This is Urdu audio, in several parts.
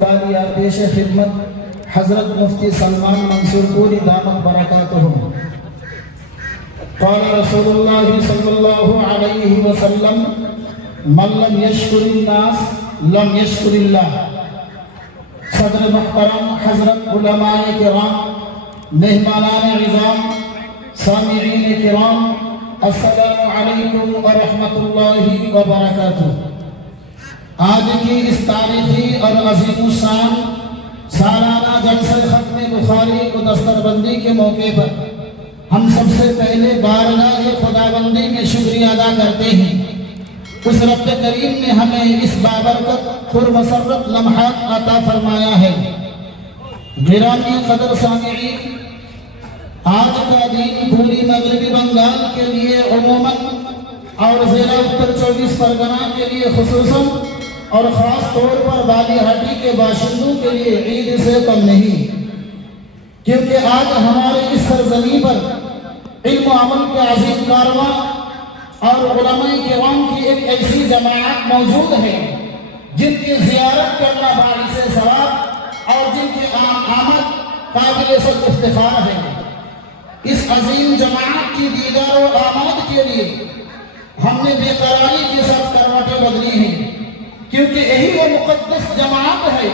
تالیہ پیش خدمت حضرت مفتی سلمان منصور پوری دامت برکاتہم۔ قال رسول اللہ صلی اللہ علیہ وسلم من لم یشکر الناس لم یشکر اللہ۔ صدر محترم حضرت علماء کرام، مہمانان عظام، سامعین کرام، السلام علیکم ورحمۃ اللہ وبرکاتہ۔ آج کی اس تاریخی اور عظیم الشان سالانہ جلسہ ختم بخاری و دستربندی کے موقع پر ہم سب سے پہلے بارگاہ خداوندی میں شکریہ ادا کرتے ہیں۔ اس رب کریم نے ہمیں اس بابرکت پرمسرت لمحات عطا فرمایا ہے۔ گرامی قدر سامعین، آج کا دن پوری مغربی بنگال کے لیے عموماً اور ضلع اتر 24 پرگنہ کے لیے خصوصاً اور خاص طور پر بالی ہاٹی کے باشندوں کے لیے عید سے کم نہیں، کیونکہ آج ہمارے اس سرزمین پر علم و عمل کے عظیم کارواں اور علماء کرام کی ایک ایسی جماعت موجود ہے جن کی زیارت کرنا باعث ثواب اور جن کی آمد قابل افتخار ہے۔ اس عظیم جماعت کی دیدار و آمد کے لیے ہم نے بے قراری کے ساتھ کروٹیں بدلی ہیں، کیونکہ یہی وہ مقدس جماعت ہے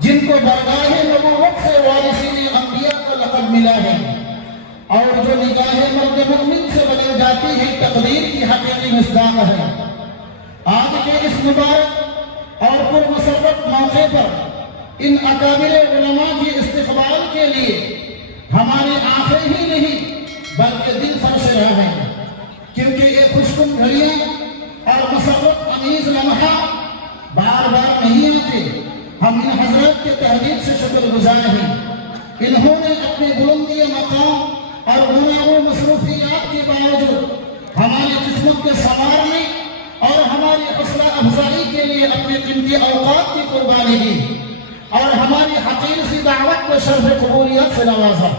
جن کو برگاہ نبوت سے وارثین انبیاء کا لقب ملا ہے، اور جو نگاہ مرد مومن سے بدل جاتی ہے تقدیر کی حقیقی مصداق ہے۔ آج کے اس مبارک اور پرمسرت موقع پر ان اکابر علماء کی استقبال کے لیے ہماری آنکھیں ہی نہیں بلکہ دل فرش رہا ہے، کیونکہ یہ خوشگوار گھڑیاں اور مسرت امیز لمحہ بار بار نہیں آتے۔ ہم ان حضرات کے تحریک سے شکر گزار ہیں۔ انہوں نے اپنے بلندی مقام اور گناہ و مصروفیات کے باوجود ہمارے جسمت کے سنوارنے اور ہماری حوصلہ افزائی کے لیے اپنے قیمتی اوقات کی قربانی دی اور ہماری حقیر سی دعوت کو شرف قبولیت سے نوازا۔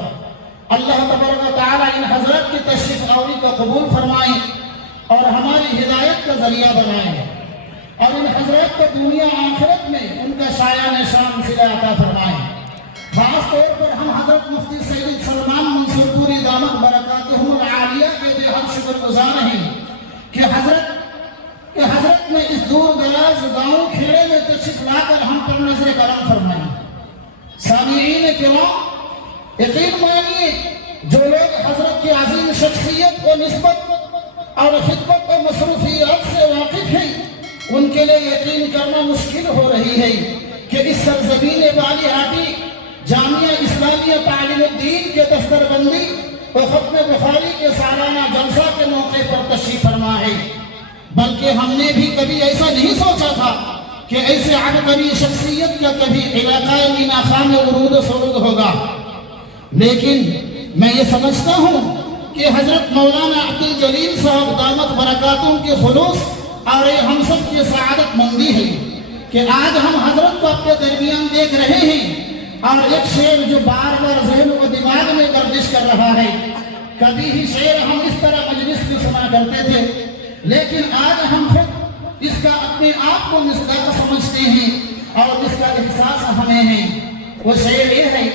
اللہ تبارک و تعالی ان حضرات کی تشریف آوری کو قبول فرمائیں اور ہماری ہدایت کا ذریعہ بنائیں، اور ان حضرات کو دنیا آخرت میں ان کا شایع نشان صلہ عطا فرمائیں۔ خاص طور پر ہم حضرت مفتی سید سلمان منصور پوری دامت برکاتہم العالیہ کے بے حد شکر گزار ہیں کہ حضرت نے اس دور دراز گاؤں کھیڑے میں تشریف لا کر ہم پر نظر کرم فرمائیں۔ سامعین کرام، یقین مانیے جو لوگ حضرت کی عظیم شخصیت و نسبت اور خدمت و مصروفیات سے واقف ہیں ان کے لیے یقین کرنا مشکل ہو رہی ہے کہ اس سرزمین بالی ہاٹی جامعہ اسلامیہ تعلیم الدین کے دستربندی و ختم بخاری کے سالانہ جلسہ کے موقع پر تشریف فرما ہے، بلکہ ہم نے بھی کبھی ایسا نہیں سوچا تھا کہ ایسے عبقری شخصیت کا کبھی علاقہ مینا خان میں ورود و سرود ہوگا۔ لیکن میں یہ سمجھتا ہوں کہ حضرت مولانا عبدالجلیل صاحب دامت برکاتوں کے خلوص اور یہ ہم سب کی سعادت مندی ہے کہ آج ہم حضرت کو اپنے درمیان دیکھ رہے ہیں، اور ایک شعر جو بار بار ذہن و دماغ میں گردش کر رہا ہے۔ کبھی ہی شعر ہم اس طرح مجلس میں سنا کرتے تھے، لیکن آج ہم خود اس کا اپنے آپ کو مصداق سمجھتے ہیں اور اس کا احساس ہمیں ہے۔ وہ شعر یہ ہے،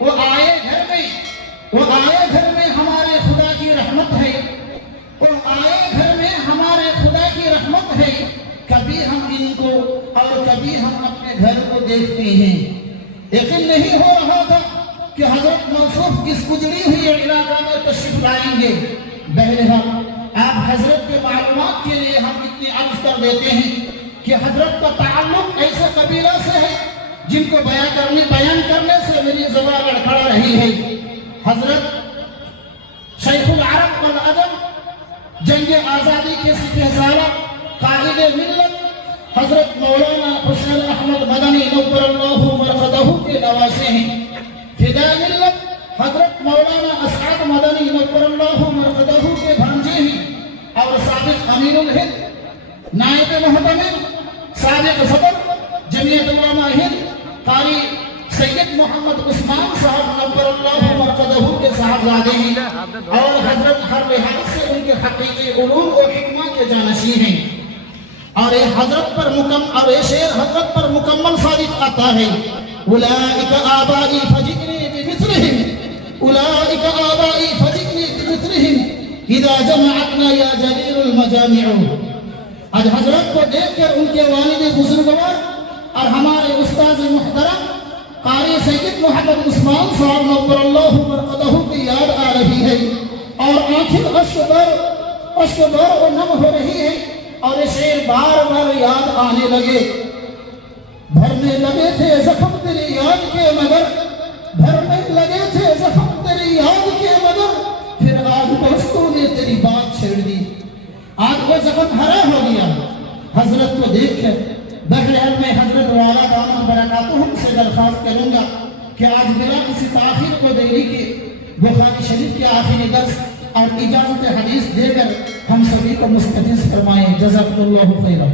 وہ آئے گھر میں ہمارے خدا کی رحمت ہے، وہ آئے گھر میں ہمارے خدا کی رحمت ہے، کبھی ہم ان کو اور کبھی ہم اپنے گھر کو دیکھتے ہیں۔ یقین نہیں ہو رہا تھا کہ حضرت موصوف اس گزری ہوئی علاقہ میں تشریف لائیں گے۔ بہرحال آپ حضرت کے معلومات کے لیے ہم اتنی عرض کر دیتے ہیں کہ حضرت کا تعلق ایسے قبیلہ سے ہے جن کو بیان کرنے سے میری زبان لڑکھڑا رہی ہے۔ حضرت شیخ العرب والعجم، جنگ آزادی کے سپہ سالار، قائد ملت حضرت مولانا حسین احمد مدنی نور اللہ مرقدہ کے نواسے ہیں۔ فداء ملت حضرت مولانا اسعد مدنی نور اللہ مرقدہ کے بھانجے ہیں، اور سابق امیر الہند، نائب محتمل، سابق صدر جمعیت علماء ہند قاری سید محمد عثمان صاحب نور اللہ مرقدہ کے صاحبزادے ہیں، اور حضرت ہر لحاظ سے ان کے حقیقی علوم و حکمہ کے جانشین ہیں۔ اور یہ شعر حضرت پر مکمل صادق آتا ہے اولئک آبائی فجئنی بمثلہم اولئک آبائی فجئنی بمثلہم اذا جمعتنا یا جلیل المجامع. آج حضرت کو دیکھ کر ان کے والد بزرگوار اور ہمارے استاذ محترم قاری سید محمد عثمان صاحب نور اللہ مرقدہ کی یاد آ رہی ہے اور آنکھیں اشک بار و نم ہو رہی ہے اور یہ شعر بار بار یاد آنے لگے. بھرنے لگے تھے زخم تیری یاد کے مگر بھرنے لگے تھے زخم تیری یاد کے مگر پھر آج دوستوں نے تیری بات چھیڑ دی. آج وہ زخم ہرا ہو گیا. حضرت کو دیکھ کر بہرحال میں حضرت والا دامت برکاتہم سے درخواست کروں گا کہ آج بلا کسی تاخیر کو دیری کے بخاری شریف کے آخری درس اور اجازت حدیث دے کر ہم سبھی کو مستفیض فرمائیں. جزاکم اللہ خیرا.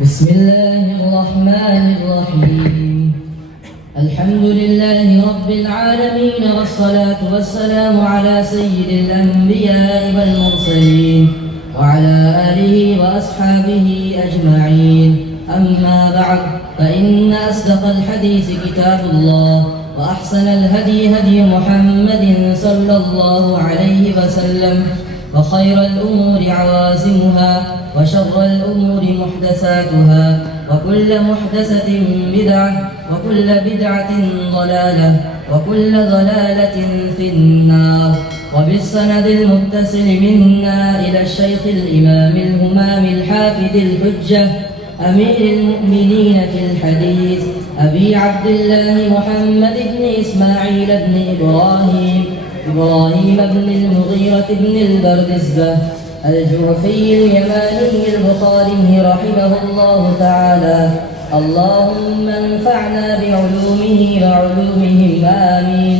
بسم الله الرحمن الرحيم. الحمد لله رب العالمين والصلاة والسلام على سيد الأنبياء والمرسلين وعلى آله وأصحابه أجمعين. أما بعد فإن أصدق الحديث كتاب الله وأحسن الهدي هدي محمد صلى الله عليه وسلم وخير الأمور عوازمها وشر الأمور محدثاتها وكل محدثة بدعة وكل بدعة ضلالة وكل ضلالة في النار. وبالسند المتصل منا إلى الشيخ الإمام الهمام الحافظ الحجة أمير المؤمنين في الحديث أبي عبد الله محمد بن إسماعيل بن إبراهيم بن المغيرة بن البردزبة الجعفي اليماني البخاري رحمه الله تعالى. اللهم انفعنا بعلومه وعلومهم آمين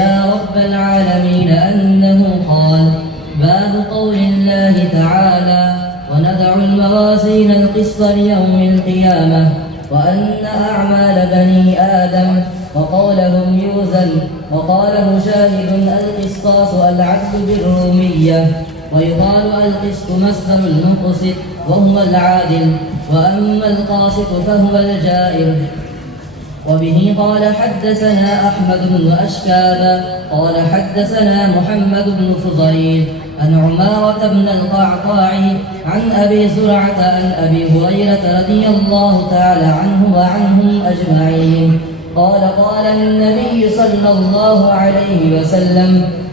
يا رب العالمين. أنه قال: باب قول الله تعالى: ونضع الموازين القسط ليوم القيامة وأن أعمال بني آدم وقولهم يوزن. وقال مجاهد: القسطاس العدل بالرومية. ويقال القسط مصدر المقسط وهو العادل، وأما القاسط فهو الجائر. وبه قال حدثنا أحمد بن أشكاب قال حدثنا محمد بن فضيل عن عمارة بن القعقاع عن أبي زرعة عن أبي هريرة رضي الله تعالى عنه وعنهم أجمعين قال: قال النبي صلى الله عليه وسلم: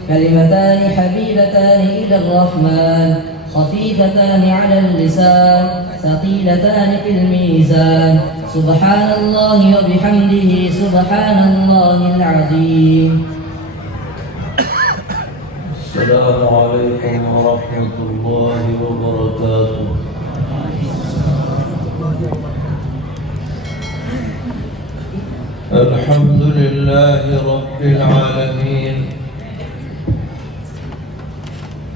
كلمتان حبيبتان إلى الرحمن خفيفتان على اللسان ثقيلتان في الميزان سبحان الله وبحمده سبحان الله العظيم. السلام عليكم ورحمة الله وبركاته. الحمد لله رب العالمين.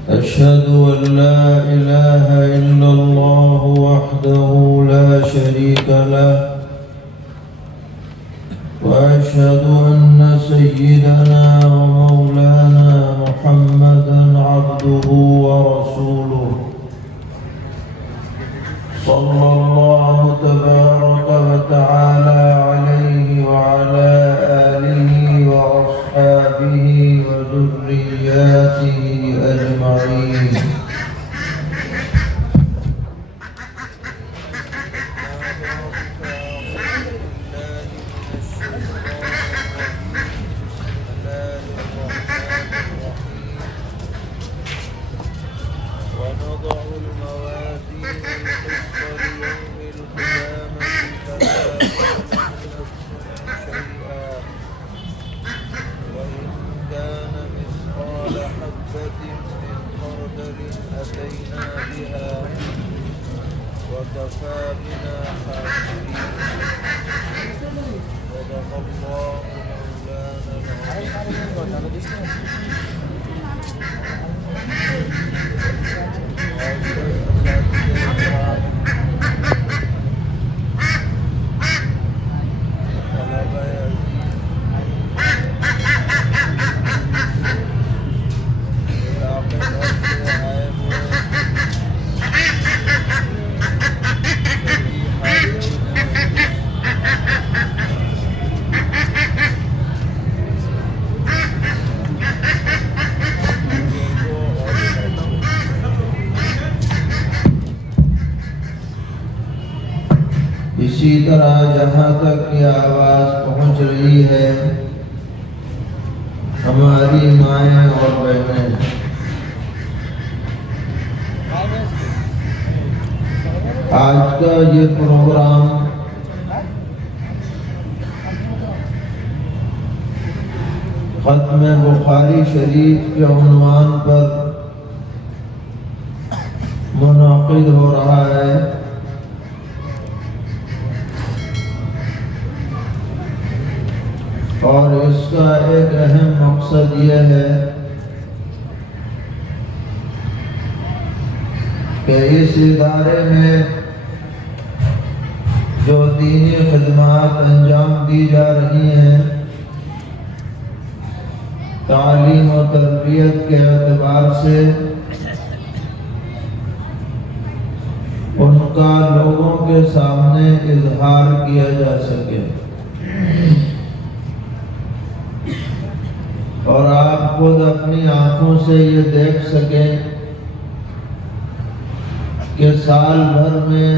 أشهد أن لا إله إلا الله وحده لا شريك له، وأشهد أن سيدنا ومولانا محمدا عبده ورسوله صلى الله تبارك وتعالى عليه وعلى آله وأصحابه وذرياته أجمعين. ونضع الموازين القسط ليوم القيامة فلا تظلم نفس شيئا أتينا بها وكفى بنا حاسبين صدق الله مولانا اسی طرح جہاں تک یہ آواز پہنچ رہی ہے ہماری مائیں اور بہنیں آج کا یہ پروگرام ختم بخاری شریف کے عنوان پر منعقد ہو رہا ہے اور اس کا ایک اہم مقصد یہ ہے کہ اس ادارے میں جو دینی خدمات انجام دی جا رہی ہیں تعلیم و تربیت کے اعتبار سے ان کا لوگوں کے سامنے اظہار کیا جا سکے اور آپ خود اپنی آنکھوں سے یہ دیکھ سکیں کہ سال بھر میں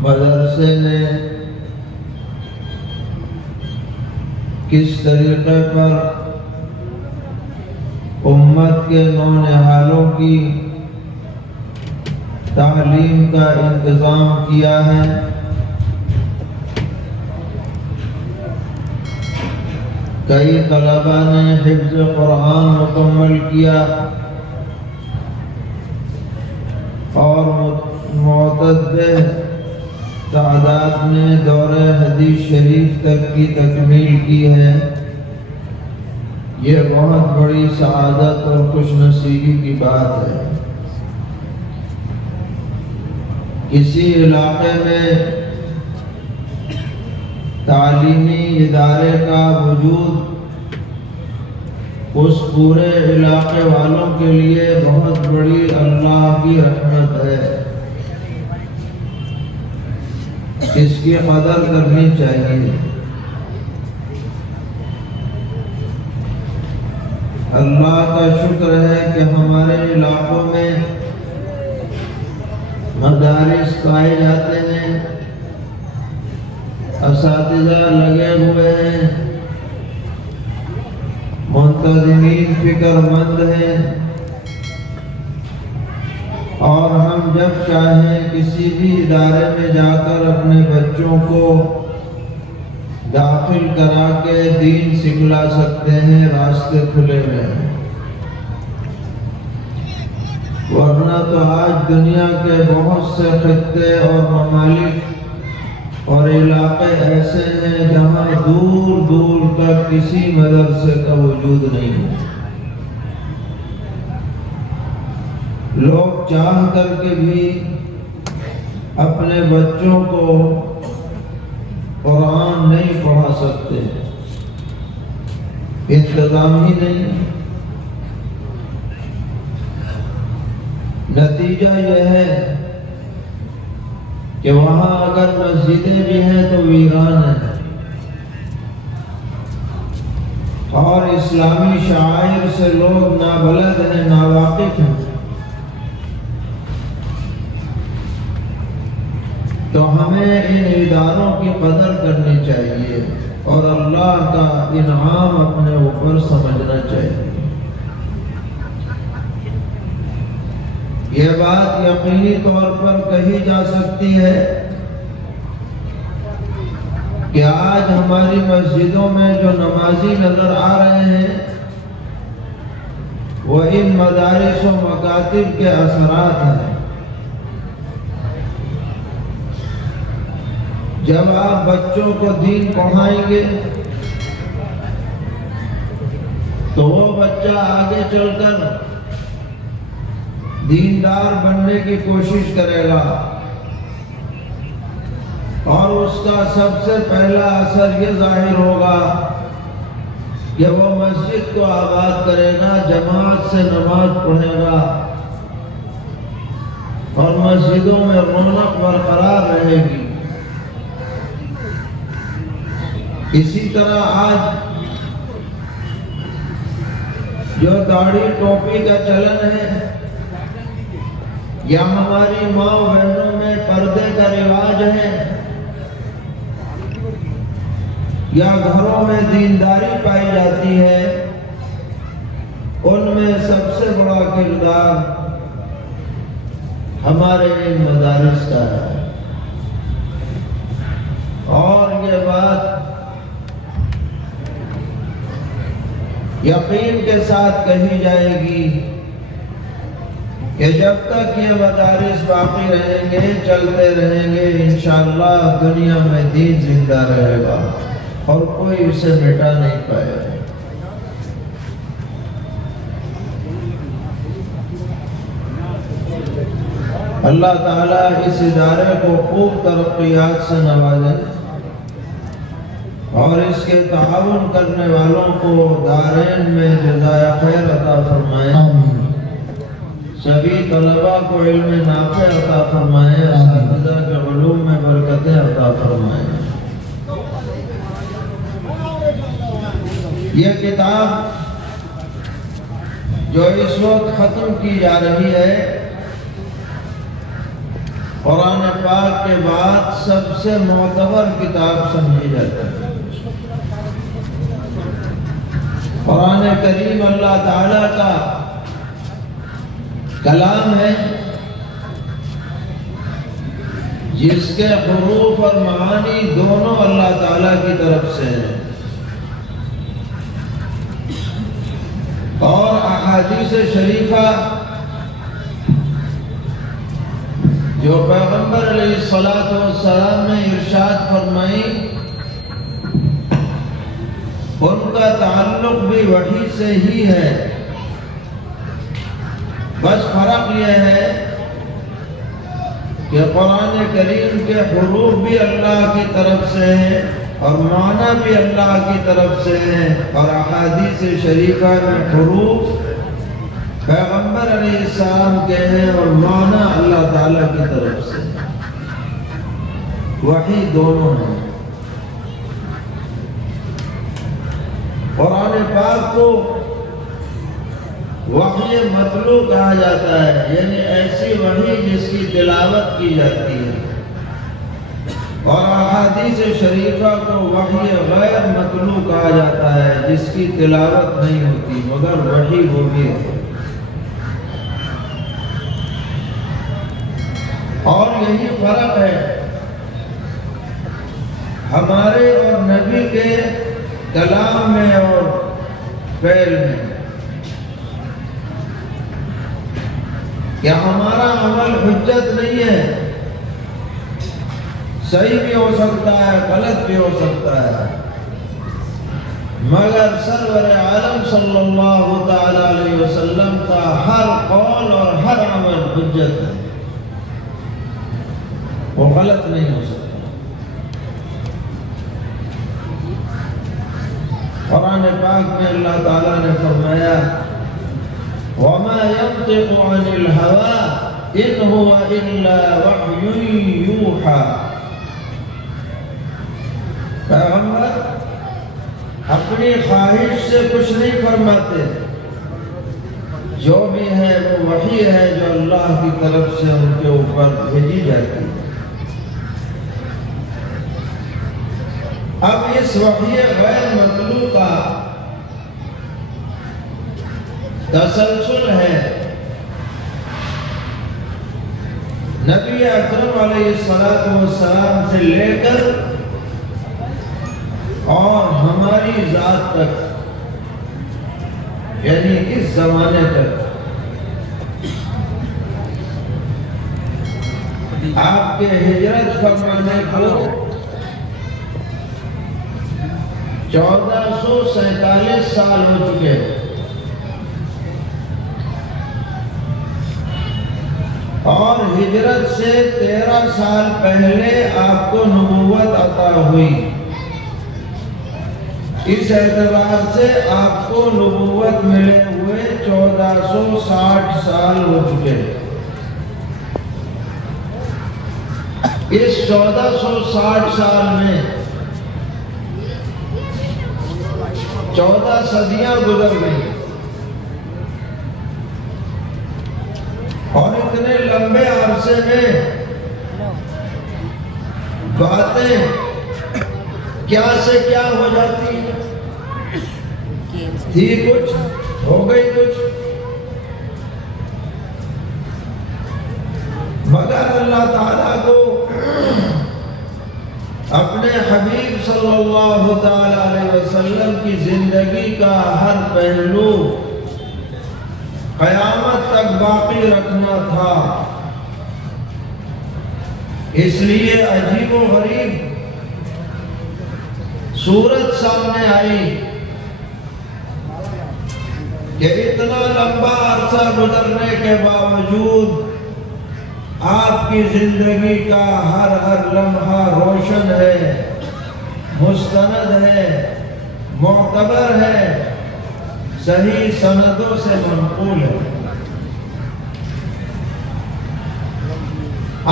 مدرسے نے کس طریقے پر امت کے نونہالوں کی تعلیم کا انتظام کیا ہے کئی طلباء نے حفظ قرآن مکمل کیا اور معتدل تعداد میں دورہ حدیث شریف تک کی تکمیل کی ہے یہ بہت بڑی سعادت اور خوش نصیبی کی بات ہے کسی علاقے میں تعلیمی ادارے کا وجود اس پورے علاقے والوں کے لیے بہت بڑی اللہ کی رحمت ہے اس کی قدر کرنی چاہیے اللہ کا شکر ہے کہ ہمارے علاقوں میں مدارس پائے جاتے ہیں اساتذہ لگے ہوئے ہیں منتظمین فکر مند ہیں اور ہم جب چاہیں کسی بھی ادارے میں جا کر اپنے بچوں کو داخل کرا کے دین سکھلا سکتے ہیں راستے کھلے ہوئے ہیں ورنہ تو آج دنیا کے بہت سے خطے اور ممالک اور علاقے ایسے ہیں جہاں دور دور تک کسی مدرسے کا وجود نہیں ہے لوگ چاہ کر کے بھی اپنے بچوں کو قرآن نہیں پڑھا سکتے انتظام ہی نہیں نتیجہ یہ ہے کہ وہاں اگر مسجدیں بھی ہیں تو ویران ہیں اور اسلامی شعائر سے لوگ نابلد ہیں ناواقف ہیں تو ہمیں ان اداروں کی قدر کرنی چاہیے اور اللہ کا انعام اپنے اوپر سمجھنا چاہیے یہ بات یقینی طور پر کہی جا سکتی ہے کہ آج ہماری مسجدوں میں جو نمازی نظر آ رہے ہیں وہ ان مدارس و مکاتب کے اثرات ہیں۔ جب آپ بچوں کو دین پڑھائیں گے تو وہ بچہ آگے چل کر دیندار بننے کی کوشش کرے گا، اور اس کا سب سے پہلا اثر یہ ظاہر ہوگا کہ وہ مسجد کو آباد کرے گا، جماعت سے نماز پڑھے گا، اور مسجدوں میں رونق برقرار رہے گی۔ اسی طرح آج جو داڑھی ٹوپی کا چلن ہے، یا ہماری ماں بہنوں میں پردے کا رواج ہے، یا گھروں میں دینداری پائی جاتی ہے، ان میں سب سے بڑا کردار ہمارے ان مدارس کا ہے۔ اور یہ بات یقین کے ساتھ کہی جائے گی کہ جب تک یہ مدارس باقی رہیں گے، چلتے رہیں گے، انشاءاللہ دنیا میں دین زندہ رہے گا اور کوئی اسے مٹا نہیں پائے گا۔ اللہ تعالیٰ اس ادارے کو خوب ترقیات سے نوازے، اور اس کے تعاون کرنے والوں کو دارین میں جزائے خیر عطا فرمائے، سبھی طلباء کو علم نافع عطا فرمائے، اساتذہ کے علوم میں برکتیں عطا فرمائے۔ یہ کتاب جو اس وقت ختم کی جا رہی ہے، قرآن پاک کے بعد سب سے معتبر کتاب سمجھی جاتی ہے۔ قرآن کریم اللہ تعالیٰ کا کلام ہے، جس کے حروف اور معانی دونوں اللہ تعالیٰ کی طرف سے ہیں، اور احادیث شریفہ جو پیغمبر علیہ السلام نے ارشاد فرمائی، ان کا تعلق بھی وحی سے ہی ہے، بس فرق یہ ہے کہ قرآن کریم کے حروف بھی اللہ کی طرف سے ہیں اور معنی بھی اللہ کی طرف سے ہیں، اور احادیث شریفہ میں حروف پیغمبر علیہ السلام کے ہیں اور معنی اللہ تعالیٰ کی طرف سے، وحی دونوں ہیں۔ قرآن پاک کو وحی مطلوع کہا جاتا ہے، یعنی ایسی وحی جس کی تلاوت کی جاتی ہے، اور احادیث شریفہ کو وحی غیر مطلوع کہا جاتا ہے، جس کی تلاوت نہیں ہوتی مگر وحی وہ بھی ہے۔ اور یہی فرق ہے ہمارے اور نبی کے کلام میں اور فعل میں، کہ ہمارا عمل حجت نہیں ہے، صحیح بھی ہو سکتا ہے، غلط بھی ہو سکتا ہے، مگر سرور عالم صلی اللہ تعالی علیہ وسلم کا ہر قول اور ہر عمل حجت ہے، وہ غلط نہیں ہو سکتا۔ قرآن پاک میں اللہ تعالیٰ نے فرمایا وَمَا يَنطِقُ عَنِ الْهَوَىٰ إِنْ هُوَ إِلَّا وَحْيٌ يُوحَىٰ۔ پیغمبر اپنی خواہش سے کچھ نہیں فرماتے، جو بھی ہے وہ وحی ہے جو اللہ کی طرف سے ان کے اوپر بھیجی جاتی ہے۔ اب اس وحی غیر مطلوع کا تسلسل ہے نبی اکرم علیہ السلام سے لے کر اور ہماری ذات تک، یعنی اس زمانے تک آپ کے ہجرت فرمانے کو 1447 سال ہو چکے، اور ہجرت سے 13 سال پہلے آپ کو نبوت عطا ہوئی۔ اس اعتبار سے آپ کو نبوت ملے ہوئے 1460 سال ہو چکے۔ اس 1460 سال میں 14 صدیاں گزر گئی، اور اتنے لمبے عرصے میں باتیں کیا سے کیا ہو جاتی تھی، کچھ ہو گئی کچھ، مگر اللہ تعالیٰ کو اپنے حبیب صلی اللہ تعالیٰ علیہ وسلم کی زندگی کا ہر پہلو قیامت تک باقی رکھنا تھا۔ اس لیے عجیب و غریب صورت سامنے آئی کہ اتنا لمبا عرصہ گزرنے کے باوجود آپ کی زندگی کا ہر لمحہ روشن ہے، مستند ہے، معتبر ہے، صحیح سندوں سے منقول ہے۔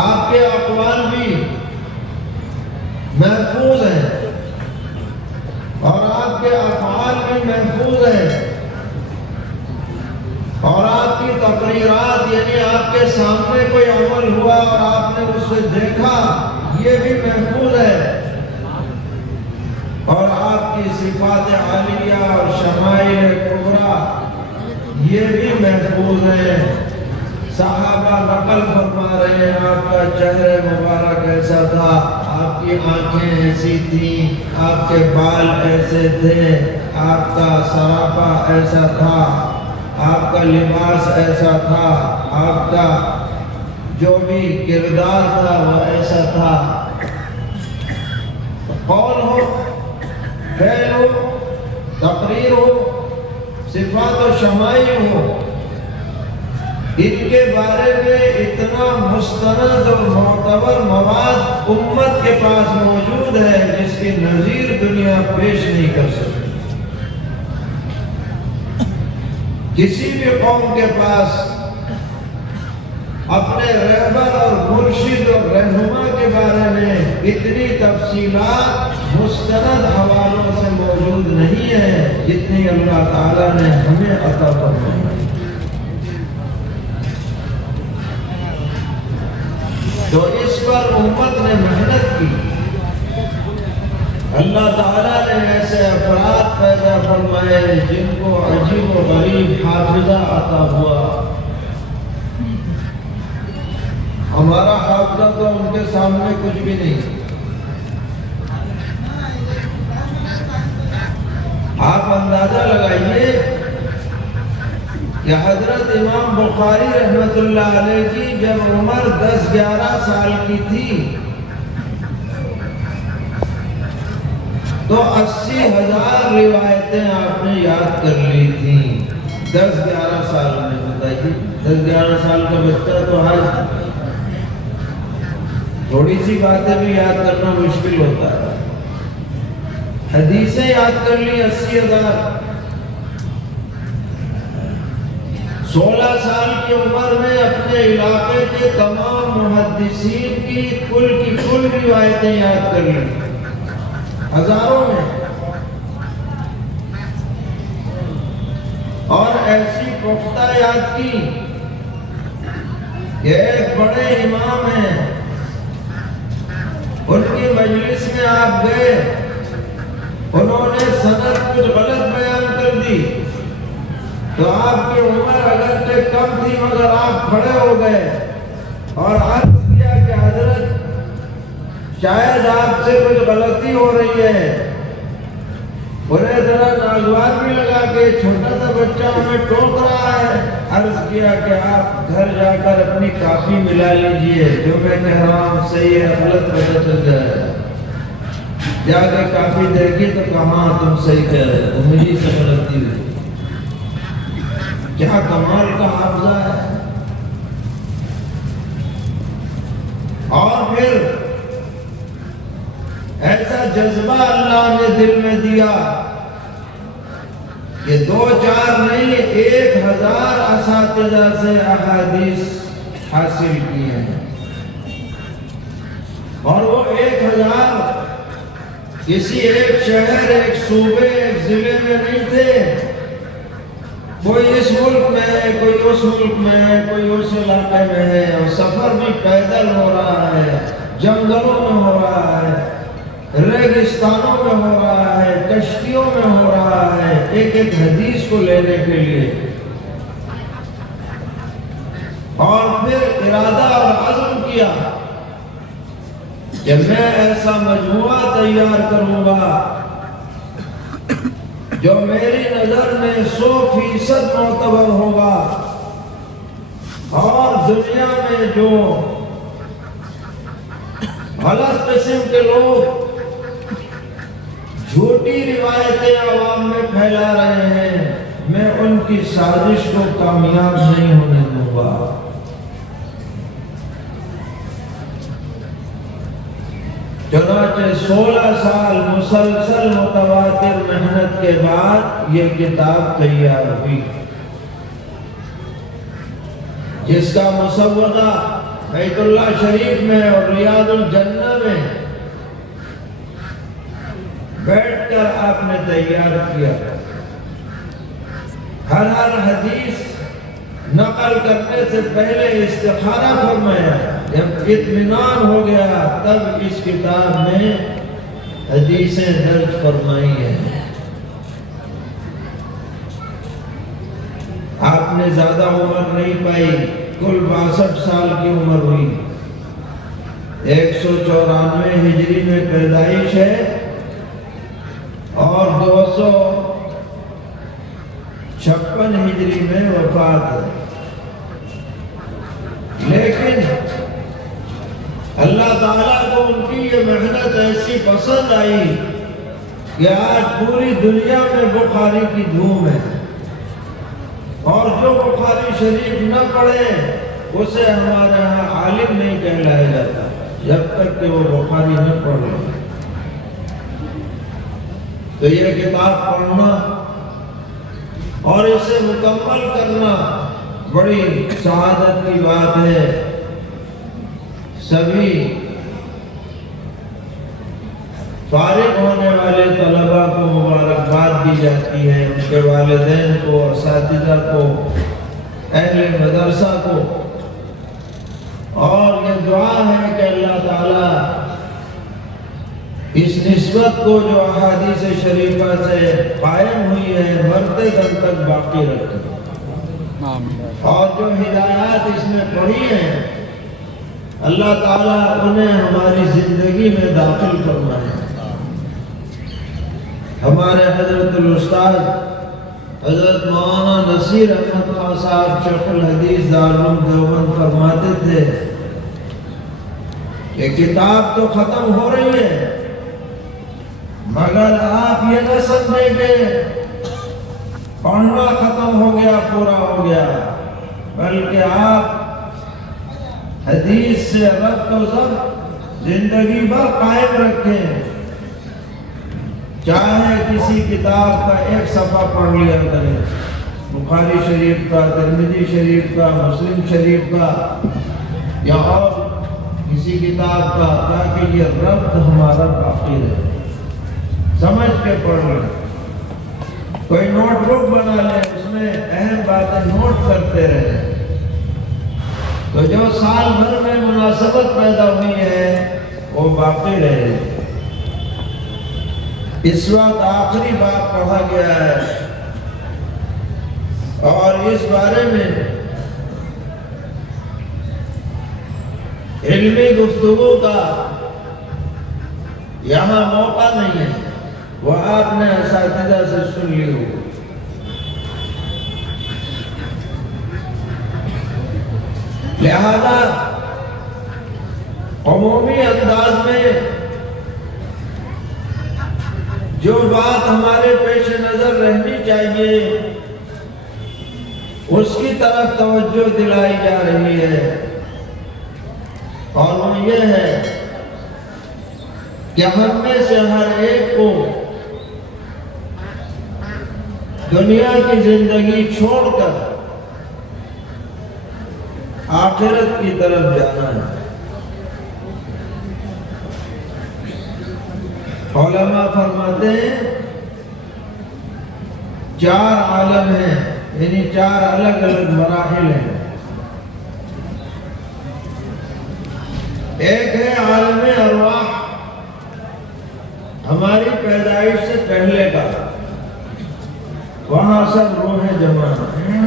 آپ کے اقوال بھی محفوظ ہیں اور آپ کے افعال بھی محفوظ ہیں، اور آپ کی تقریرات یعنی آپ کے سامنے کوئی عمل ہوا اور آپ نے اسے دیکھا، یہ بھی محفوظ ہے، اور آپ کی صفات عالیہ اور شمائل کبریٰ یہ بھی محفوظ ہیں۔ صحابہ نقل فرما رہے ہیں آپ کا چہرہ مبارک ایسا تھا، آپ کی آنکھیں ایسی تھیں، آپ کے بال ایسے تھے، آپ کا سراپا ایسا تھا، آپ کا لباس ایسا تھا، آپ کا جو بھی کردار تھا وہ ایسا تھا۔ قول ہو، فعل ہو، تقریر ہو، صفات و شمائل ہو، ان کے بارے میں اتنا مستند اور معتبر مواد امت کے پاس موجود ہے جس کی نظیر دنیا پیش نہیں کر سکتی۔ کسی بھی قوم کے پاس اپنے رہبر اور مرشد اور رہنما کے بارے میں اتنی تفصیلات مستند حوالوں سے موجود نہیں ہے جتنی اللہ تعالیٰ نے ہمیں عطا فرمائی۔ تو اس پر امت نے محنت کی، اللہ تعالیٰ نے ایسے افراد پیدا فرمائے جن کو عجیب و غریب حافظہ عطا ہوا۔ ہمارا حافظہ تو ان کے سامنے کچھ بھی نہیں۔ آپ اندازہ لگائیے کہ حضرت امام بخاری رحمت اللہ علیہ کی جب عمر 10-11 سال کی تھی تو 80,000 روایتیں آپ نے یاد کر لی تھیں 10-11 سال میں۔ بتائیے 10-11 سال کا بچہ تو آج تھوڑی سی باتیں بھی یاد کرنا مشکل ہوتا ہے، حدیثیں یاد کر لی 80,000۔ 16 سال کی عمر میں اپنے علاقے کے تمام محدثین کی کل روایتیں یاد کر لی، ہزاروں میں، اور ایسی پختہ یاد کی کہ ایک بڑے امام ہیں، ان کی مجلس میں آپ گئے، انہوں نے سند کچھ غلط بیان کر دی تو آپ کی عمر اگرچہ کم تھی مگر آپ کھڑے ہو گئے اور عرض کیا کہ حضرت شاید آپ سے کچھ غلطی ہو رہی ہے۔ برے طرح ناگوار بھی لگا کے چھوٹا سا بچہ ہمیں ٹوک رہا ہے. عرض کیا کہ آپ گھر جا کر اپنی کاپی ملا لیجئے، جو میں کہہ رہا ہوں صحیح ہے غلط پتہ چل جائے. جا کے کاپی دیکھی تو کہاں تم صحیح کہہ رہے ہو، مجھے سے غلطی ہوئی. کیا کمال کا حافظہ ہے. اور پھر ایسا جذبہ اللہ نے دل میں دیا کہ 2-4 نہیں 1000 اساتذہ سے احادیث حاصل کی ہیں. اور وہ 1000 کسی ایک شہر، ایک صوبے، ایک ضلع میں نہیں تھے. کوئی اس ملک میں ہے، کوئی اس ملک میں ہے، کوئی اس علاقے میں ہے. اور سفر بھی پیدل ہو رہا ہے، جنگلوں میں ہو رہا ہے، ریگستانوں میں ہو رہا ہے، کشتیوں میں ہو رہا ہے، ایک ایک حدیث کو لینے کے لیے. اور پھر ارادہ اور عزم کیا کہ میں ایسا مجموعہ تیار کروں گا جو میری نظر میں 100% معتبر ہوگا. اور دنیا میں جو غلط قسم کے لوگ جھوٹی روایتیں عوام میں پھیلا رہے ہیں، میں ان کی سازش کو کامیاب نہیں ہونے دوں گا. چنانچہ 16 سال مسلسل متواتر محنت کے بعد یہ کتاب تیار ہوئی، جس کا مسودہ بیت اللہ شریف میں اور ریاض الجنہ میں بیٹھ کر آپ نے تیار کیا. ہر حدیث نقل کرنے سے پہلے استخارہ فرمایا. جب اطمینان ہو گیا تب اس کتاب میں حدیثیں درج فرمائی ہیں. آپ نے زیادہ عمر نہیں پائی، کل 62 سال کی عمر ہوئی. 194 ہجری میں پیدائش ہے اور 256 ہجری میں وفات ہے. لیکن اللہ تعالیٰ کو ان کی یہ محنت ایسی پسند آئی کہ آج پوری دنیا میں بخاری کی دھوم ہے. اور جو بخاری شریف نہ پڑھے اسے ہمارے ہاں عالم نہیں کہلایا جاتا جب تک کہ وہ بخاری نہ پڑھ لے. تو یہ کتاب پڑھنا اور اسے مکمل کرنا بڑی سعادت کی بات ہے. سبھی فارغ ہونے والے طلباء کو مبارکباد دی جاتی ہے، ان کے والدین کو، اساتذہ کو، اہل مدرسہ کو. اور یہ دعا ہے کہ اللہ تعالیٰ اس نسبت کو جو احادیث شریفہ سے قائم ہوئی ہے مرتے دم تک باقی رکھے. اور جو ہدایات اس میں پڑھی ہیں اللہ تعالیٰ انہیں ہماری زندگی میں داخل فرمائے. ہمارے حضرت الاستاذ حضرت مولانا نصیر احمد خان صاحب شیخ الحدیث دارالعلوم دیوبند فرماتے تھے کہ کتاب تو ختم ہو رہی ہے مگر آپ یہ نہ سمجھیں کہ پڑھنا ختم ہو گیا، پورا ہو گیا، بلکہ آپ حدیث سے ربط و ضبط زندگی بھر قائم رکھیں. چاہے کسی کتاب کا ایک صفحہ پڑھ لیا کریں، بخاری شریف کا، ترمذی شریف کا، مسلم شریف کا یا اور کسی کتاب کا، تاکہ یہ ربط ہمارا باقی رہے. سمجھ کے پڑھ لیں. کوئی نوٹ بک بنا لیں، اس میں اہم باتیں نوٹ کرتے رہیں تو جو سال بھر میں مناسبت پیدا ہوئی ہے وہ باقی رہے. اس وقت آخری بات پڑھا گیا ہے اور اس بارے میں علمی گفتگو کا یہاں موقع نہیں ہے. وہ آپ نے اساتذہ سے سن لی ہو. لہذا عمومی انداز میں جو بات ہمارے پیش نظر رہنی چاہیے اس کی طرف توجہ دلائی جا رہی ہے، اور وہ یہ ہے کہ ہم میں سے ہر ایک کو دنیا کی زندگی چھوڑ کر آخرت کی طرف جانا ہے. علماء فرماتے ہیں 4 عالم ہیں، یعنی 4 الگ الگ مراحل ہیں. ایک ہے عالم ارواح، ہماری پیدائش سے پہلے کا، وہاں سب روحیں جمع ہیں،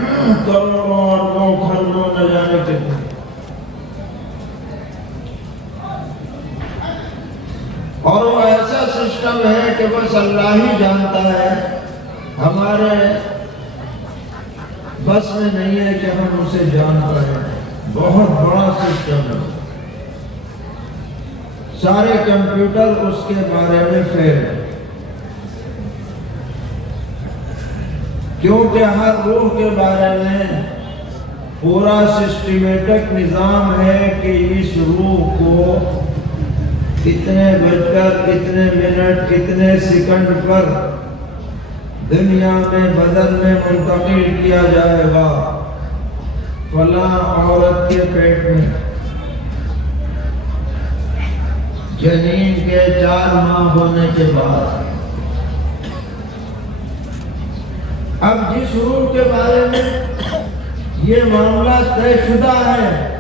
کروڑوں اربوں خربوں نہ جانے کتنے. اور وہ ایسا سسٹم ہے کہ بس اللہ ہی جانتا ہے، ہمارے بس میں نہیں ہے کہ ہم اسے جان پائیں. بہت بڑا سسٹم ہے، سارے کمپیوٹر اس کے بارے میں فیل ہیں، کیونکہ ہر روح کے بارے میں پورا سسٹمیٹک نظام ہے کہ اس روح کو اتنے بج کر اتنے منٹ اتنے سیکنڈ پر دنیا میں بدن میں منتقل کیا جائے گا فلاں عورت کے پیٹ میں جنین کے 4 ماہ ہونے کے بعد. اب جس روح کے بارے میں یہ معاملہ طے شدہ ہے،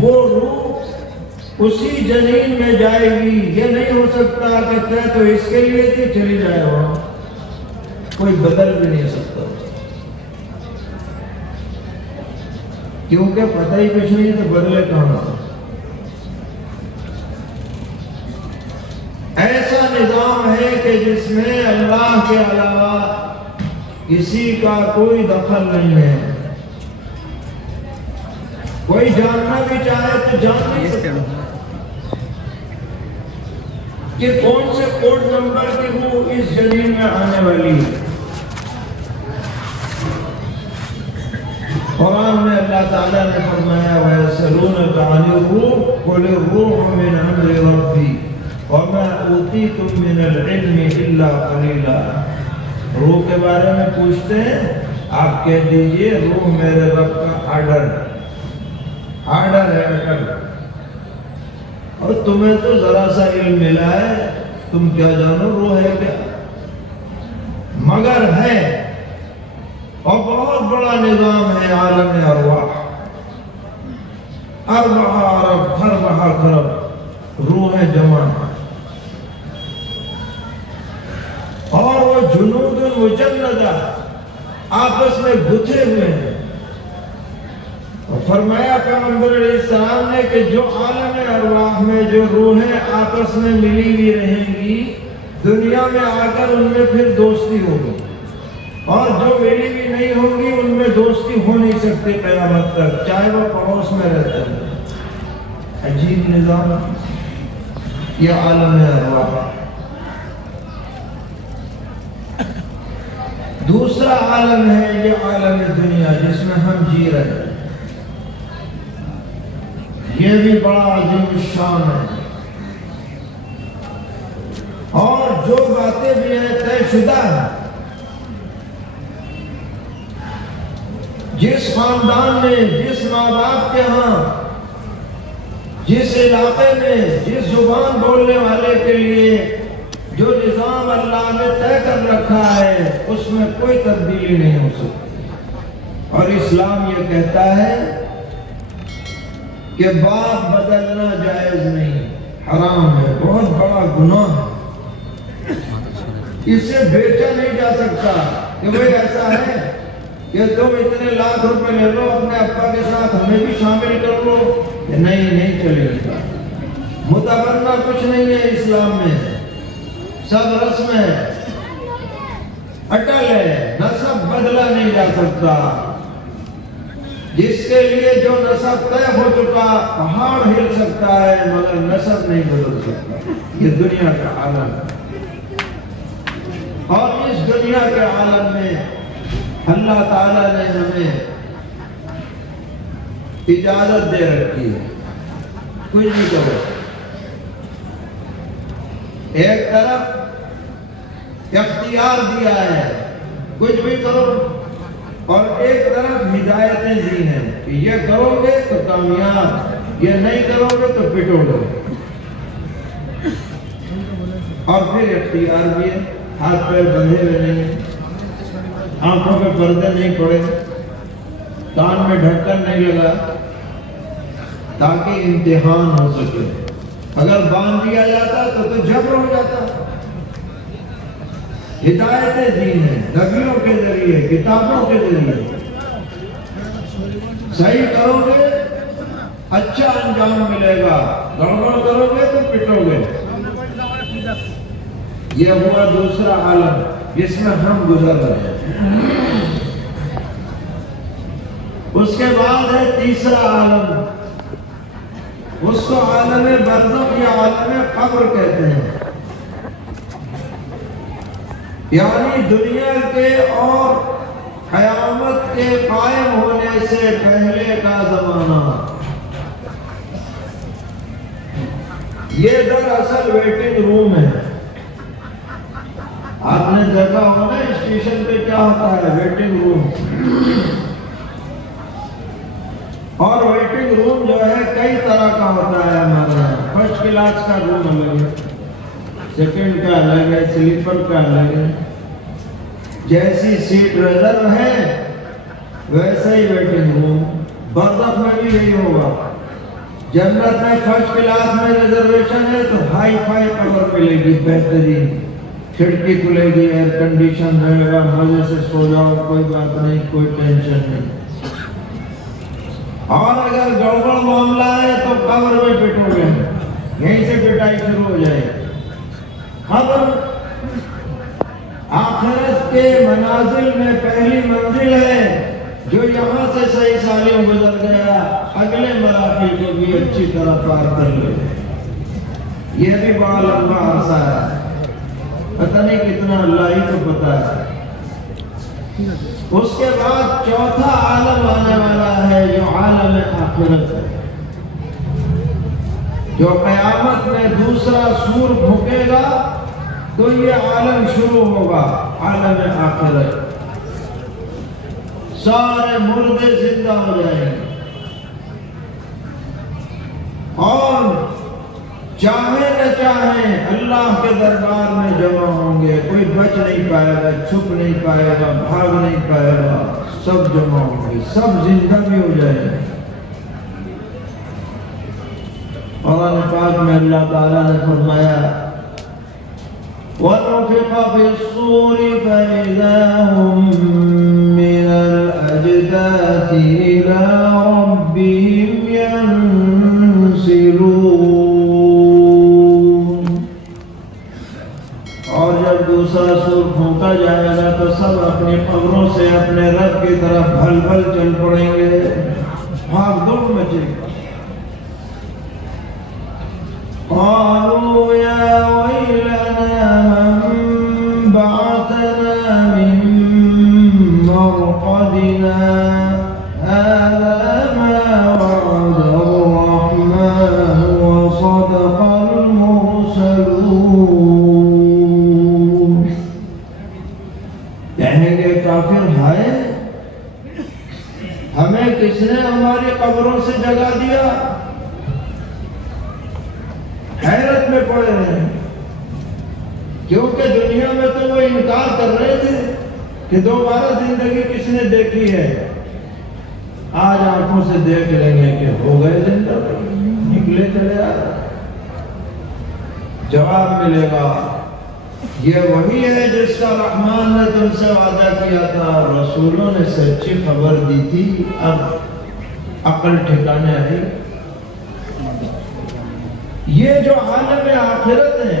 وہ روح اسی جنین میں جائے گی. یہ نہیں ہو سکتا کہ طے تو اس کے لیے تھی چلی جائے، وہاں کوئی بدل بھی نہیں سکتا، کیونکہ پتہ ہی کچھ نہیں تو بدلے کہاں. ایسا نظام ہے کہ جس میں اللہ کے علاوہ کسی کا کوئی دخل نہیں ہے. کوئی جاننا بھی چاہے تو جان نہیں سکتا کہ کون سے کوڈ نمبر کی وہ اس جنین میں آنے والی ہے. قرآن میں اللہ تعالیٰ نے فرمایا وَيَسْأَلُونَكَ عَنِ الرُّوحِ قُلِ الرُّوحُ مِنْ أَمْرِ رَبِّي وَمَا أُوتِيتُم مِّنَ الْعِلْمِ إِلَّا قَلِيلًا. روح کے بارے میں پوچھتے ہیں، آپ کہہ دیجئے روح میرے رب کا آرڈر ہے، اور تمہیں تو ذرا سا علم ملا ہے، تم کیا جانو روح ہے کیا. مگر ہے، اور بہت بڑا نظام ہے عالم ارواح. 4 ارب خرب روحیں جمع ہیں، اور وہ جنود مجندہ آپس میں گتھے ہوئے ہیں. فرمایا پیغمبر علیہ السلام نے کہ جو عالم ارواح میں جو روحیں آپس میں ملی ہوئی رہیں گی، دنیا میں آ کر ان میں پھر دوستی ہوگی، اور جو ملی ہوئی نہیں ہوں گی ان میں دوستی ہو نہیں سکتی قیامت تک، چاہے وہ پڑوس میں رہتے ہیں. عجیب نظام یہ عالم ارواح. دوسرا عالم ہے یہ عالم دنیا جس میں ہم جی رہے ہیں. یہ بھی بڑا عظیم الشان ہے، اور جو باتیں بھی ہیں طے شدہ ہیں. جس خاندان میں، جس ماں باپ کے ہاں، جس علاقے میں، جس زبان بولنے والے کے لیے جو نظام اللہ نے طے کر رکھا ہے اس میں کوئی تبدیلی نہیں ہو سکتی. اور اسلام یہ کہتا ہے کہ بات بدلنا جائز نہیں، حرام ہے، بہت بڑا گناہ ہے. اسے بیچا نہیں جا سکتا کہ بھئی ایسا ہے کہ تم اتنے لاکھ روپے لے لو اپنے ابا کے ساتھ ہمیں بھی شامل کر لو. نہیں چلے گا. متبرنا کچھ نہیں ہے اسلام میں. سب رسمیں اٹل ہے، نسب بدلا نہیں جا سکتا۔ جس کے لیے جو نسب طے ہو چکا پہاڑ ہل سکتا ہے مگر نسب نہیں بدل سکتا۔ یہ دنیا کا عالم ہے، اور اس دنیا کے عالم میں اللہ تعالیٰ نے ہمیں اجازت دے رکھی ہے، کچھ نہیں کرو۔ ایک طرف اختیار دیا ہے کچھ بھی کرو، اور ایک طرف ہدایتیں دی ہیں کہ یہ کرو گے تو کامیاب، یہ نہیں کرو گے تو پٹو گے۔ اور پھر اختیار بھی ہے، ہاتھ پیر بندھے ہوئے نہیں ہیں، آنکھوں پہ پردے نہیں پڑے، کان میں ڈھکن نہیں لگا تاکہ امتحان ہو سکے۔ اگر باندھ دیا جاتا تو جبر ہو جاتا۔ ہدایتیں دی ہیں نبیوں کے ذریعے، کتابوں کے ذریعے۔ صحیح کرو گے اچھا انجام ملے گا، گڑبڑ کرو گے تو پٹو گے۔ یہ ہوا دوسرا عالم جس میں ہم گزر رہے ہیں۔ اس کے بعد ہے تیسرا عالم، اس کو عالم برزخ یا عالم قبر کہتے ہیں، یعنی دنیا کے اور قیامت کے قائم ہونے سے پہلے کا زمانہ۔ یہ دراصل ویٹنگ روم ہے۔ آپ نے دیکھا ہوگا اسٹیشن پہ کیا ہوتا ہے، ویٹنگ روم۔ اور ویٹنگ روم جو ہے کئی طرح کا ہوتا ہے ہمارے یہاں۔ فرسٹ کلاس کا روم الگ ہے، سیکنڈ کا الگ ہے، سلیپر کا الگ ہے۔ جیسی سیٹ ریزرو ہے ویسے ہی ویٹنگ روم برزخ میں بھی یہی ہوگا۔ جنت میں فرسٹ کلاس میں ریزرویشن ہے تو ہائی فائی قبر ملے گی، بہترین، کھڑکی کھلے گی، ایئر کنڈیشن رہے گا، مزے سے سو جاؤ، کوئی بات نہیں، کوئی ٹینشن نہیں۔ اور اگر گڑبڑ معاملہ ہے تو قبر میں پٹو گے، یہیں سے پٹائی شروع ہو جائے۔ قبر آخرت کے منازل میں پہلی منزل ہے، جو یہاں سے صحیح سالم گزر گیا اگلے مراحل کو بھی اچھی طرح پار کر لے۔ یہ بھی بڑا لمبا عرصہ ہے، پتہ نہیں کتنا اللہ ہی کو پتہ ہے۔ اس کے بعد چوتھا عالم آنے والا ہے جو عالم آخرت ہے، جو قیامت میں دوسرا سور پھونکے گا تو یہ عالم شروع ہوگا، عالم آخرت۔ سارے مردے زندہ ہو جائیں گے اور چاہے نہ چاہیں اللہ کے دربار میں جمع ہوں گے، کوئی بچ نہیں پائے گا، چھپ نہیں پائے گا، بھاگ نہیں پائے گا، سب جمع ہوں گے، سب زندہ بھی ہو جائیں گے۔ قرآن پاک میں اللہ تعالیٰ نے فرمایا وَنُفِخَ فِي الصُّورِ فَإِذَا هُم مِّنَ الْأَجْدَاثِ إِلَىٰ رَبِّهِمْ يَنسِلُونَ۔ اور جب دوسرا سور پھونکا جائے گا تو سب اپنی قبروں سے اپنے رب کی طرف بھل بھل چل پڑیں گے، بھاگ دوڑ مچے گی۔ قالوا يا ويلنا من بعثنا من مرقدنا هذا ما وعد الرحمن وصدق المرسلون۔ کہیں گے کافر، ہائے ہمیں کس نے ہماری قبروں سے جگا دیا؟ حیرت میں پڑے رہے ہیں، کیونکہ دنیا میں تو وہ انکار کر رہے تھے کہ دوبارہ زندگی کس نے دیکھی ہے۔ آج آنکھوں سے دیکھ لیں گے کہ ہو گئے زندہ، نکلے چلے آ رہے۔ جواب ملے گا یہ وہی ہے جس کا رحمان نے تم سے وعدہ کیا تھا، رسولوں نے سچی خبر دی تھی، اب عقل ٹھکانے آئی۔ یہ جو عالم آخرت ہے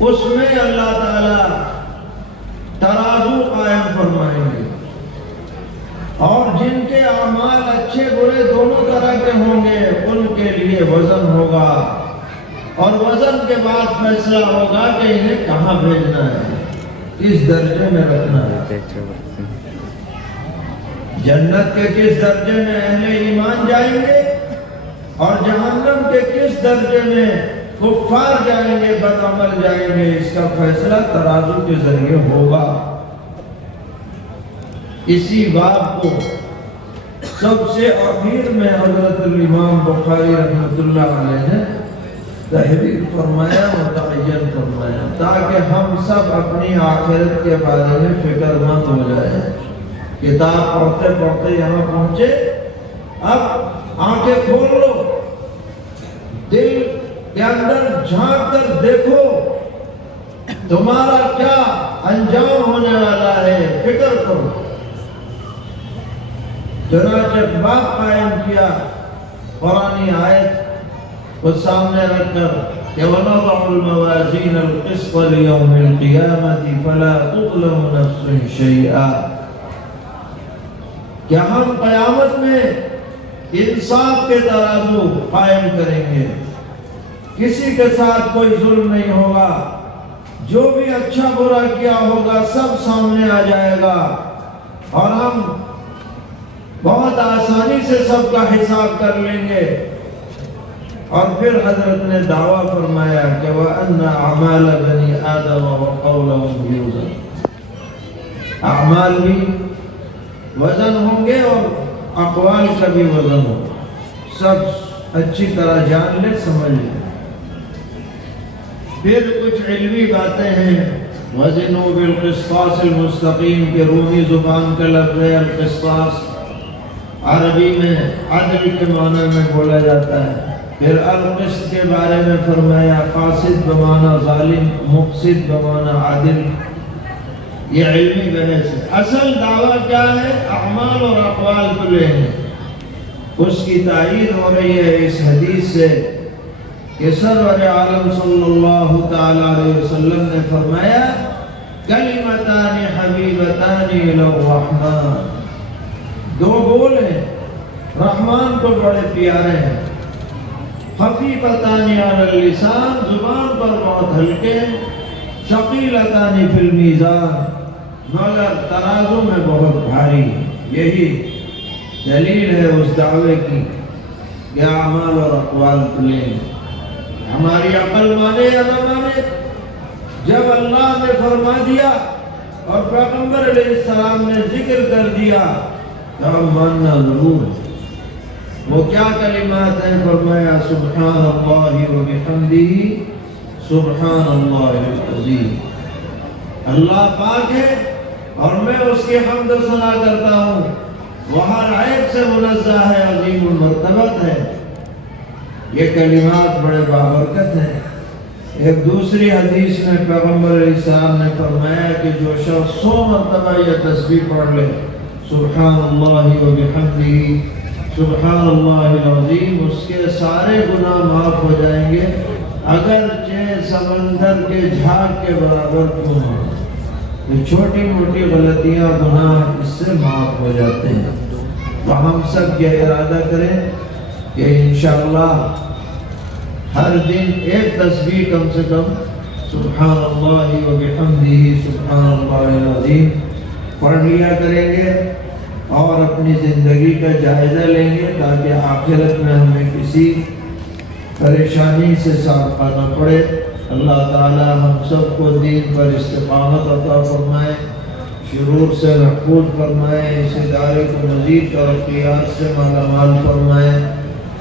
اس میں اللہ تعالیٰ ترازو قائم فرمائیں گے، اور جن کے اعمال اچھے برے دونوں طرح کے ہوں گے ان کے لیے وزن ہوگا، اور وزن کے بعد فیصلہ ہوگا کہ انہیں کہاں بھیجنا ہے، کس درجے میں رکھنا ہے۔ جنت کے کس درجے میں اہل ایمان جائیں گے اور جہنم کے کس درجے میں کفار جائیں گے، بدعمل جائیں گے، اس کا فیصلہ ترازو کے ذریعے ہوگا۔ اسی باب کو سب سے آخر میں حضرت الامام بخاری رحمۃ اللہ علیہ نے تحریر فرمایا، متعین فرمایا، تاکہ ہم سب اپنی آخرت کے بارے میں فکر مند ہو جائیں۔ کتاب پڑھتے پڑھتے یہاں پہنچے، اب آنکھیں کھول لو، دل کے اندر جھانک کر دیکھو تمہارا کیا انجام ہونے والا ہے، فکر کرو۔ چنانچہ باب قائم کیا، قرآنی آیت کو سامنے رکھ کر کہ وَنَضَعُ الْمَوَازِينَ الْقِسْطَ لِيَوْمِ الْقِيَامَةِ فَلَا تُظْلَمُ نَفْسٌ شَيْئًا، کہ ہم قیامت میں انصاف کے ترازو قائم کریں گے، کسی کے ساتھ کوئی ظلم نہیں ہوگا، جو بھی اچھا برا کیا ہوگا سب سامنے آ جائے گا، اور ہم بہت آسانی سے سب کا حساب کر لیں گے۔ اور پھر حضرت نے دعویٰ فرمایا کہ وَأَنَّ أَعْمَالَ بَنِي آدَمَ وَقَوْلَهُمْ يُوزَنُ، اعمال بھی وزن ہوں گے اور اقوال کا بھی وزن ہوگا، سب اچھی طرح جان لے، سمجھ لے۔ پھر کچھ علمی باتیں ہیں، وزنوا بالقسطاس المستقیم کے رومی زبان کا لفظ ہے القسطاس، عربی میں عدل کے معنی میں بولا جاتا ہے۔ پھر القسط کے بارے میں فرمایا قاصد بمعنی ظالم، مقصد بمعنی عادل، یہ علمی بحث ہے۔ اصل دعویٰ کیا ہے؟ اعمال اور اقوال کو لیں گے۔ اس کی تائید ہو رہی ہے اس حدیث سے کہ سرور عالم صلی اللہ تعالی علیہ وسلم نے فرمایا کلمتان حبیبتان الی الرحمن، دو بول ہیں رحمان کو بڑے پیارے ہیں، خفیفتان علی اللسان، زبان پر بہت ہلکے، ثقیلتان فی المیزان، مگر ترازو میں بہت بھاری۔ یہی دلیل ہے اس دعوے کی کہ اعمال اور اقوال کو لیں۔ ہماری عقل مانے یا نہ مانے، جب اللہ نے فرما دیا اور پیغمبر علیہ السلام نے ذکر کر دیا تو ہم ماننا ضرور ہے۔ وہ کیا کلمات ہیں؟ فرمایا سبحان اللہ و بحمدہ سبحان اللہ العظیم، اللہ پاک ہے اور میں اس کی حمد و ثنا کرتا ہوں، وہ ہر عیب سے منزہ ہے، عظیم المرتبت ہے۔ یہ کلمات بڑے بابرکت ہیں۔ ایک دوسری حدیث میں پیغمبر علیہ السلام نے فرمایا کہ جو شخص 100 مرتبہ یہ تسبیح پڑھ لے سبحان اللہ و بحمدہ سبحان اللہ العظیم، اس کے سارے گناہ معاف ہو جائیں گے، اگرچہ سمندر کے جھاگ کے برابر کیوں ہوں۔ یہ چھوٹی موٹی غلطیاں گناہ اس سے معاف ہو جاتے ہیں۔ تو ہم سب یہ ارادہ کریں کہ انشاءاللہ ہر دن ایک تسبیح کم سے کم سبحان اللہ و بحمدہ سبحان اللہ العظیم پڑھ لیا کریں گے، اور اپنی زندگی کا جائزہ لیں گے تاکہ آخرت میں ہمیں کسی پریشانی سے سابقہ نہ پڑے۔ اللہ تعالی ہم سب کو دین پر استقامت عطا فرمائے، شرور سے محفوظ فرمائے، اس ادارے کو مزید ترقیات سے مالا مال فرمائے،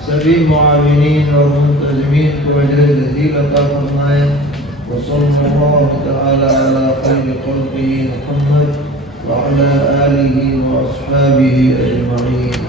سبھی معاونین اور منتظمین کو اجر جزیل عطا فرمائے۔ وصلی اللہ تعالی علی خیر خلقہ محمد وعلى آله وأصحابه أجمعين۔